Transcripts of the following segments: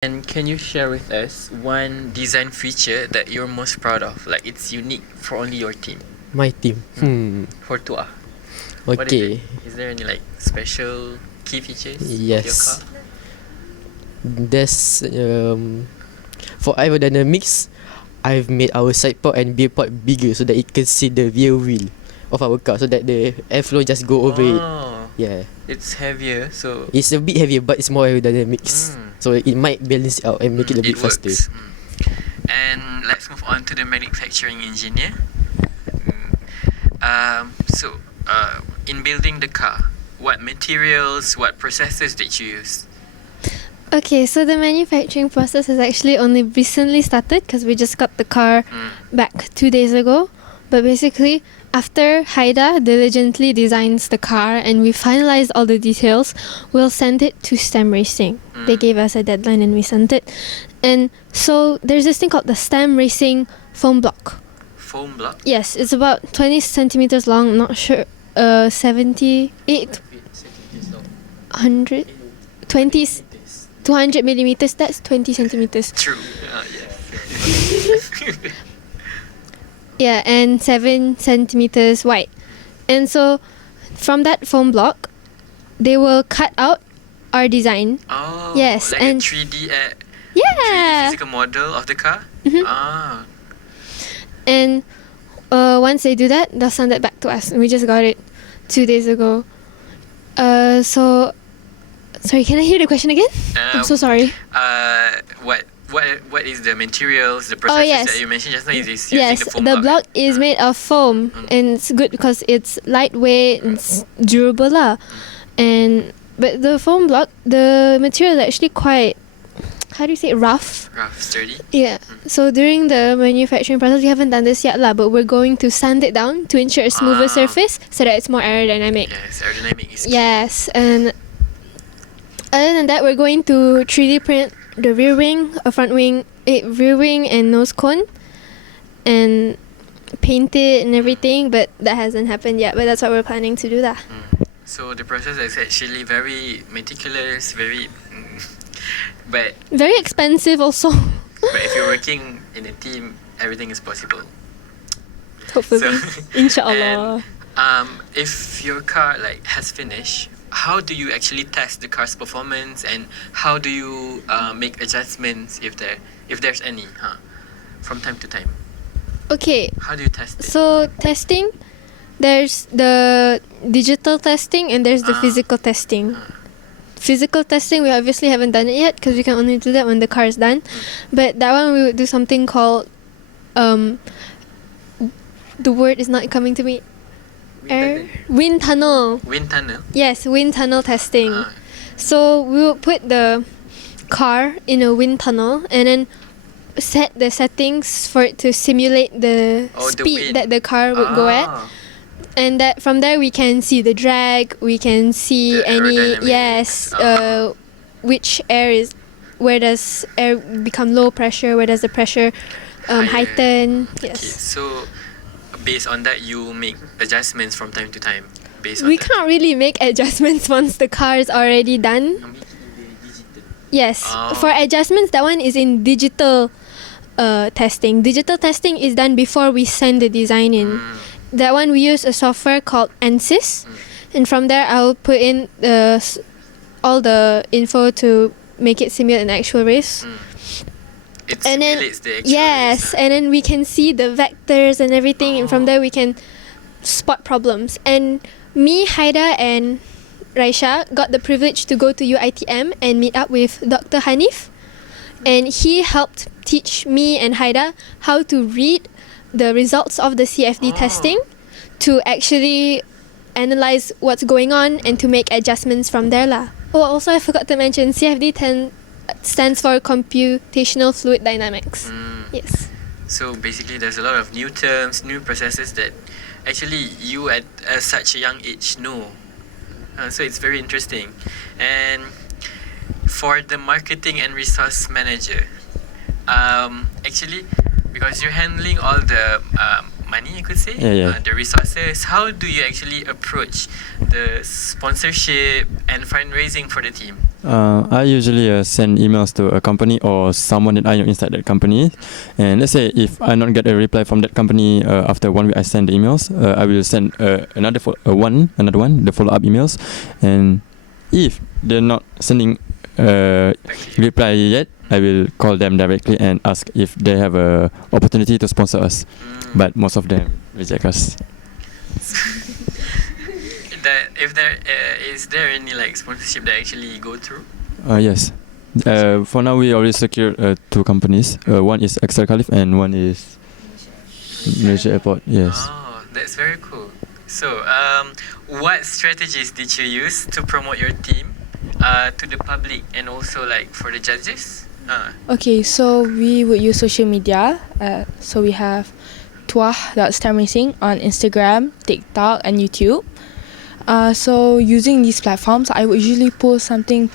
And can you share with us one design feature that you're most proud of? Like it's unique for only your team. My team. For TUAH. What is Okay. it? Is there any like special key features of your Yes. car? There's for aerodynamics, I've made our side pod and rear pod bigger so that it can see the rear wheel of our car, so that the airflow just go over it. Yeah. It's heavier, so It's a bit heavier, but it's more aerodynamics. So it might balance it out and make it a bit faster. works. And let's move on to the manufacturing engineer. In building the car, what materials, what processes did you use? Okay, so the manufacturing process has actually only recently started because we just got the car back 2 days ago. But basically, after Haida diligently designs the car and we finalize all the details, we'll send it to STEM Racing. They gave us a deadline and we sent it. And so there's this thing called the STEM Racing foam block. Foam block? Yes, it's about 20 centimeters long, I'm not sure, 78, 100, 20, 200 millimeters, that's 20 centimeters. True. Yeah, and 7 centimeters wide. And so from that foam block, they will cut out our design. Oh, Yes, like and a 3D 3D yeah. physical model of the car? And once they do that, they'll send it back to us. We just got it 2 days ago. So, sorry, can I hear the question again? I'm so sorry. What is the materials, the processes yes. that you mentioned just now? Is using Yes, the foam the block? block is made of foam, and it's good because it's lightweight and it's durable lah. But the foam block, the material is actually quite, how do you say, rough? Rough, sturdy. Yeah. So during the manufacturing process, we haven't done this yet lah, but we're going to sand it down to ensure a smoother surface so that it's more aerodynamic. Yes, aerodynamic is key. Yes, and other than that, we're going to 3D print the rear wing, a front wing, rear wing and nose cone, and paint it and everything. But that hasn't happened yet. But that's what we're planning to do. That. So the process is actually very meticulous, but Very expensive also. but if you're working in a team, everything is possible. Hopefully, inshallah. And, if your car like has finished, how do you actually test the car's performance, and how do you make adjustments if there's any from time to time? Okay. How do you test it? So testing, there's the digital testing and there's the physical testing. Physical testing, we obviously haven't done it yet because we can only do that when the car is done. But that one we would do something called, the word is not coming to me. Wind tunnel. Wind tunnel. Yes, wind tunnel testing. So we will put the car in a wind tunnel and then set the settings for it to simulate the speed that the car would go at. And that from there we can see the drag, we can see The aerodynamics. which air is, where does air become low pressure, where does the pressure heighten. Yes. Okay, so based on that, you make adjustments from time to time. Based on We that. can't really make adjustments once the car is already done. Yes. For adjustments, that one is in digital testing. Digital testing is done before we send the design in. That one we use a software called ANSYS, and from there I'll put in all the info to make it simulate an actual race. It And then simulates the actual yes, race, and then we can see the vectors and everything, and from there we can spot problems. And me, Haida, and Raisha got the privilege to go to UITM and meet up with Dr. Hanif, and he helped teach me and Haida how to read the results of the CFD testing to actually analyze what's going on and to make adjustments from there lah. Oh, also I forgot to mention CFD stands for computational fluid dynamics. Yes. So basically, there's a lot of new terms, new processes that actually you at such a young age know. So it's very interesting. And for the marketing and resource manager, actually, because you're handling all the money, you could say, the resources, how do you actually approach the sponsorship and fundraising for the team? I usually send emails to a company or someone that I know inside that company, and let's say if I not get a reply from that company after 1 week, I send the emails. I will send another one, the follow-up emails, and if they're not sending reply yet, I will call them directly and ask if they have a opportunity to sponsor us. But most of them reject us. If there is there any like sponsorship that actually go through? Yes. For now, we already secured 2 companies. One is Excel Khalif and one is Malaysia Airport. Yes. Oh, that's very cool. So, what strategies did you use to promote your team to the public and also like for the judges? Okay, so we would use social media. So we have TUAH.STEM Racing on Instagram, TikTok, and YouTube. So using these platforms, I would usually post something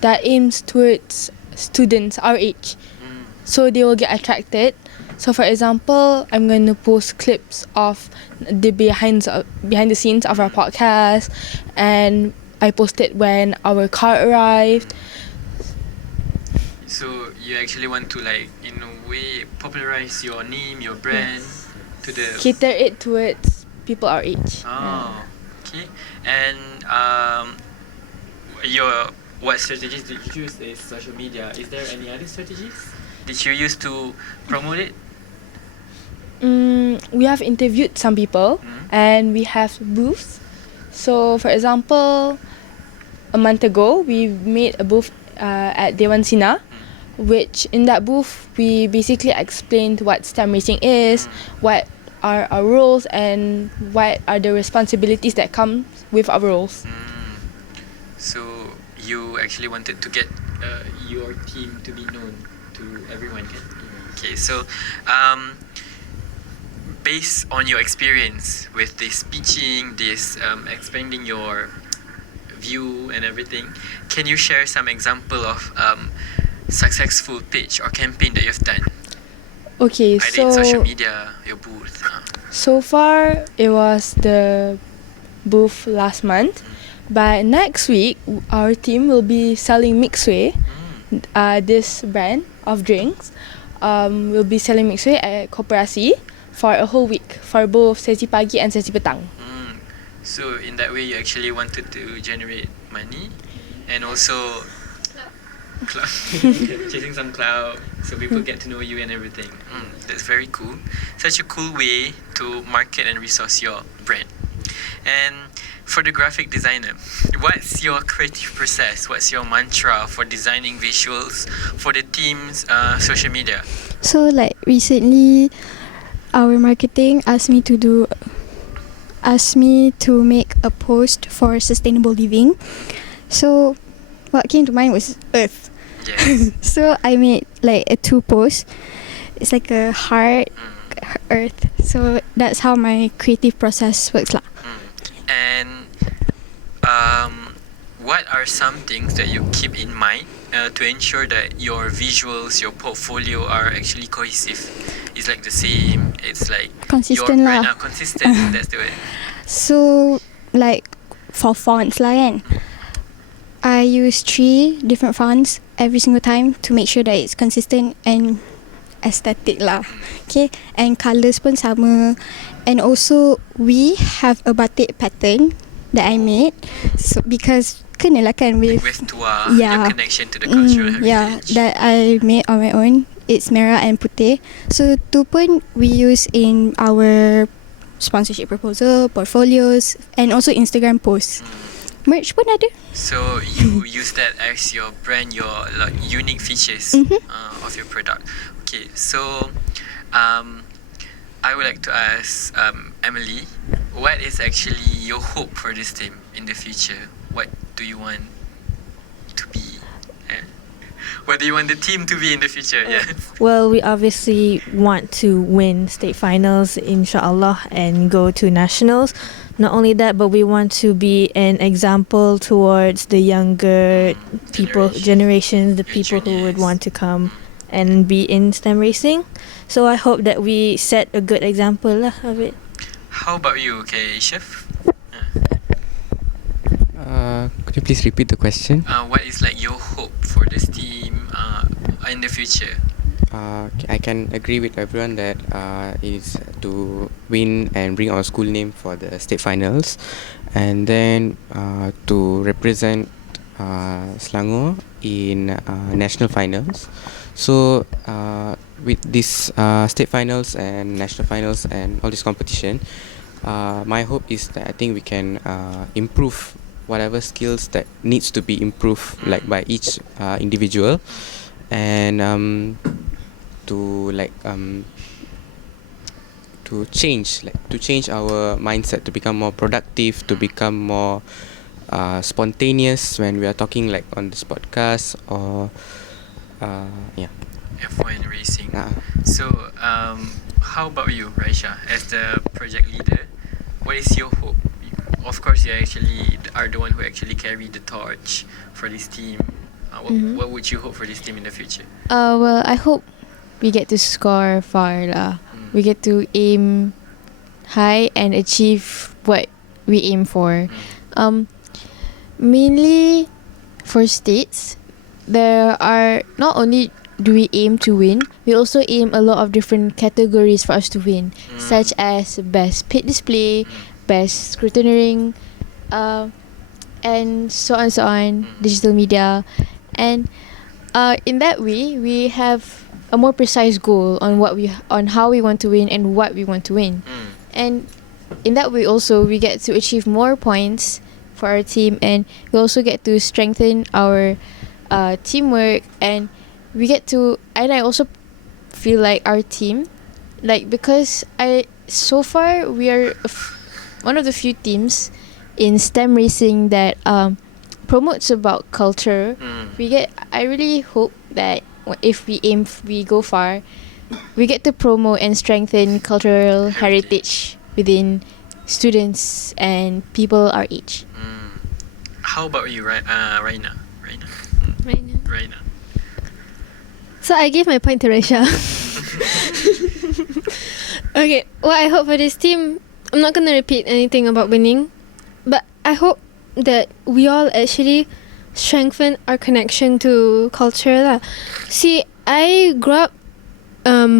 that aims towards students our age, so they will get attracted. So for example, I'm going to post clips of the behind the scenes of our podcast, and I posted when our car arrived. So you actually want to like in a way popularize your name, your brand to the Cater it towards people our age. Oh, okay. And what strategies did you use? Is social media. Is there any other strategies did you use to promote it? We have interviewed some people, and we have booths. So for example, a month ago, we made a booth at Dewan Sina, which in that booth, we basically explained what STEM racing is, what are our roles, and what are the responsibilities that come with our roles. So you actually wanted to get your team to be known to everyone, kan? Okay, so based on your experience with this pitching, this expanding your view and everything, can you share some example of successful pitch or campaign that you've done? Okay, Either in social media, your booth. So far, it was the booth last month. But next week, our team will be selling Mixway, this brand of drinks. We'll be selling Mixway at Koperasi for a whole week, for both sesi pagi and sesi petang. So in that way, you actually wanted to generate money and also chasing some clout so people get to know you and everything. That's very cool. Such a cool way to market and resource your brand. And for the graphic designer, what's your creative process? What's your mantra for designing visuals for the team's social media? So like recently, our marketing asked me to make a post for sustainable living. So what came to mind was Earth. Yes. So I made like a 2 posts. It's like a heart, Earth. So that's how my creative process works lah. And what are some things that you keep in mind to ensure that your visuals, your portfolio are actually cohesive? It's like the same. It's like Consistent your lah. brand, consistent. That's the word. So like for fonts lah kan, I use 3 different fonts every single time to make sure that it's consistent and aesthetic lah. Okay, and colours pun sama. And also we have a batik pattern that I made, so because kena lah kan with TUAH, yeah, your connection to the cultural heritage. yeah, that I made on my own. It's merah and putih. So tu pun we use in our sponsorship proposal, portfolios, and also Instagram posts. Merch pun ada. So you use that as your brand, your like unique features of your product. Okay, so I would like to ask Emily, what is actually your hope for this team in the future? What do you want to be? What do you want the team to be in the future? Well, we obviously want to win state finals, inshallah, and go to nationals. Not only that, but we want to be an example towards the younger generations, the people who would want to come and be in STEM racing. So I hope that we set a good example lah of it. How about you, okay, Chef? Could you please repeat the question? What is like your hope for this team in the future? I can agree with everyone that is to win and bring our school name for the state finals, and then to represent Selangor in national finals. So with this state finals and national finals and all this competition, my hope is that I think we can improve whatever skills that needs to be improved, like by each individual, and to change our mindset, to become more productive, to become more spontaneous when we are talking like on this podcast, or yeah. F1 racing. Uh, So, how about you, Raisha, as the project leader? What is your hope? Of course, you actually are the one who actually carry the torch for this team. What would you hope for this team in the future? Well, I hope we get to score far lah. We get to aim high and achieve what we aim for. Mainly for states, there are not only do we aim to win, we also aim a lot of different categories for us to win, such as best paid display, best scrutineering, and so on, digital media, and in that way we have a more precise goal on how we want to win and what we want to win, and in that way also we get to achieve more points for our team, and we also get to strengthen our teamwork, and I also feel like our team, like, because so far we are one of the few teams in STEM racing that promotes about culture. I really hope that if we go far, we get to promote and strengthen cultural heritage within students and people our age. How about you, Raina? Right now. Raina. So I gave my point to Raisha. Okay, what I hope for this team, I'm not gonna repeat anything about winning, but I hope that we all actually strengthen our connection to culture lah. See, I grew up,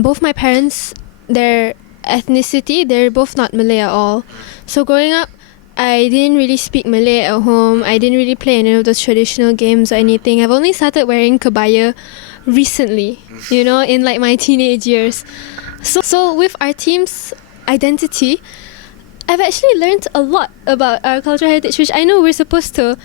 both my parents, their ethnicity, they're both not Malay at all. So growing up, I didn't really speak Malay at home. I didn't really play any of those traditional games or anything. I've only started wearing kebaya recently, in like my teenage years. So with our team's identity, I've actually learned a lot about our cultural heritage, which I know we're supposed to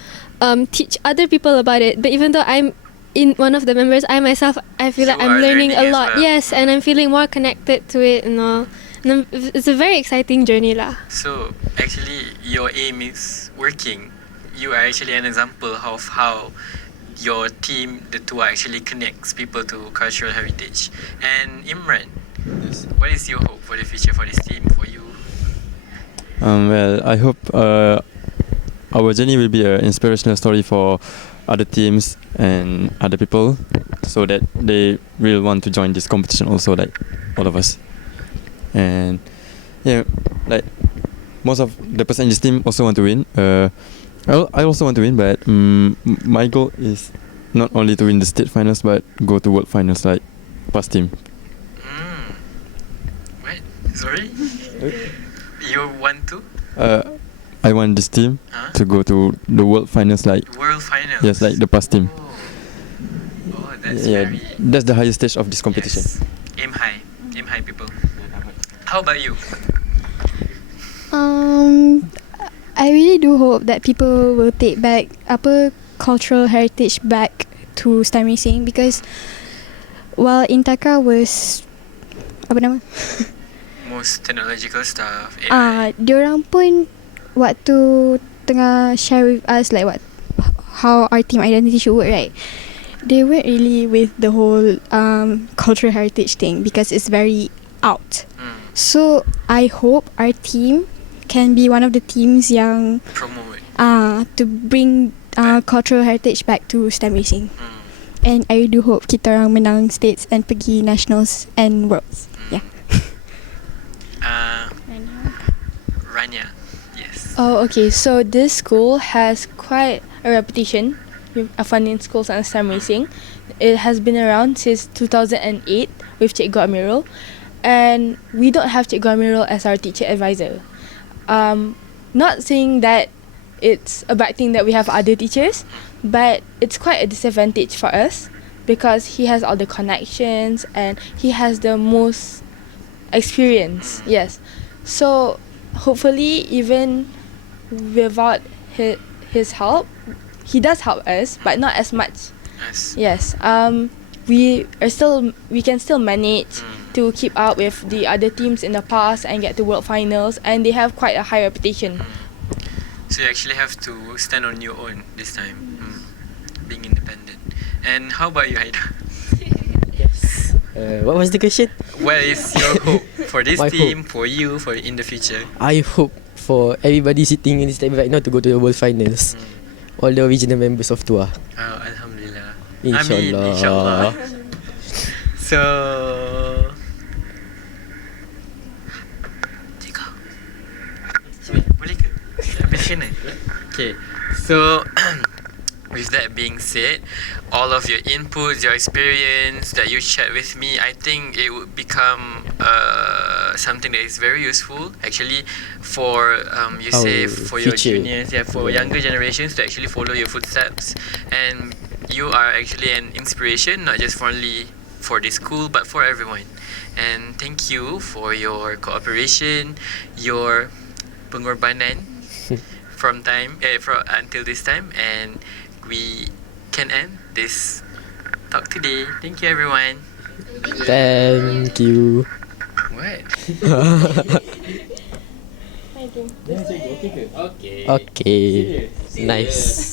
teach other people about it. But even though I'm in one of the members, I myself, I feel like I'm learning a lot. Well. Yes, and I'm feeling more connected to it and all. And it's a very exciting journey lah. So, actually, your aim is working. You are actually an example of how your team, the TUAH, actually connects people to cultural heritage. And Imran, what is your hope for the future for this team, for you? Well, I hope our journey will be an inspirational story for other teams and other people, so that they will want to join this competition also, like all of us. And yeah, like most of the person in this team also want to win. I also want to win, but my goal is not only to win the state finals, but go to world finals like past team. What? Sorry? You want to? I want this team to go to the world finals, like World finals? yes, like the past team. Oh, that's Yeah, that's the highest stage of this competition. Yes. Aim high, people. How about you? I really do hope that people will take back cultural heritage back to STEM racing, because while Intaka was Most technological stuff. AI. diorang pun waktu tengah share with us like how our team identity should work, right? They weren't really with the whole cultural heritage thing, because it's very out. So I hope our team can be one of the teams yang Promote. to bring cultural heritage back to STEM racing. And I do hope kita orang menang states and pergi nationals and worlds. Yeah. Rania. Yes. Oh, okay. So this school has quite a reputation with funding schools and STEM racing. It has been around since 2008 with Cikgu Amirul, and we don't have Cikgu Amirul as our teacher advisor. Not saying that it's a bad thing that we have other teachers, but it's quite a disadvantage for us because he has all the connections and he has the most experience. Yes, so hopefully even without his help, he does help us, but not as much. Yes. We can still manage to keep up with the other teams in the past and get to world finals, and they have quite a high reputation. So you actually have to stand on your own this time, being independent. And how about you, Haida? Yes. What was the question? What is your hope for this My team, for you, for in the future? I hope for everybody sitting in this table right now to go to the World Finals. All the original members of TUAH. Oh, Alhamdulillah. Inshallah. Amin, inshallah. So, Cikgu, boleh ke? Passionate. Okay, so with that being said, all of your inputs, your experience that you shared with me, I think it would become something that is very useful actually for you say for your future. juniors, for younger generations to actually follow your footsteps. And you are actually an inspiration, not just only for this school but for everyone. And thank you for your cooperation, your pengorbanan from until this time, and we can end this talk today. Thank you, everyone. Thank you. What? Okay. Nice.